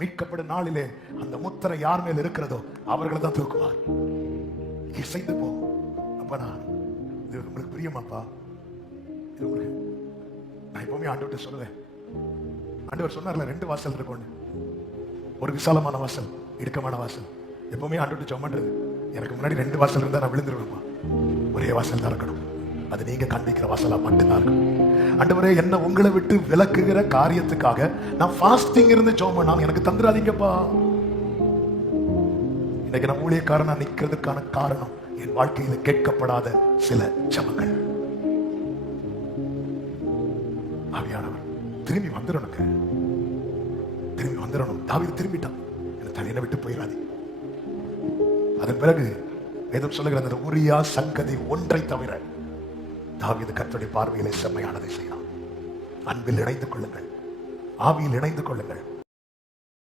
மீட்கப்படும் நாளிலே அந்த முத்திரை யார் மேல் இருக்கிறதோ அவர்களை தான் தூக்குவார். இசைந்து போகும். அப்ப நான் இது உங்களுக்கு பிரியமாப்பா? இது உங்களுக்கு நான் எப்பவுமே ஆண்டவர்கிட்ட சொல்லுவேன். ஆண்டவர் சொன்னார்ல 2 வாசல் இருக்கும்னு, ஒரு விசாலமான வாசல், இடுக்கமான வாசல். எப்பவுமே ஆண்டவர்கிட்ட சொன்னது, எனக்கு முன்னாடி 2 வாசல் இருந்தா நான் விழுந்துருவேன்ப்பா. ஒரே வாசல் தான் இருக்கணும். அது நீங்க காண்பிக்கிற வாசலா மட்டும்தான் இருக்கும். ஆண்டவரே, என்ன உங்களை விட்டு விலக்குகிற காரியத்துக்காக நான் ஃபாஸ்டிங் இருந்து ஜெபம் பண்ணாம எனக்கு தந்துடாதீங்கப்பா. இன்னைக்கு நான் ஊழியக்காரனா நிக்கிறதுக்கான காரணம் என் வாழ்க்கையில கேட்கப்படாத சில ஜெபங்கள். ஆவியானவர் திரும்பி வந்துடணுங்க, திரும்பி வந்துடணும். தாவீது திரும்பிட்டான், என்ன தலையில விட்டு போயிடாது. அதன் பிறகு வேதம் சொல்லுகிறது, உரியா சங்கதி ஒன்றை தவிர தாவீது கர்த்தருடைய பார்வையிலே செம்மையானதை செய்யலாம். அன்பில் இணைந்து கொள்ளுங்கள், ஆவியில் இணைந்து கொள்ளுங்கள்.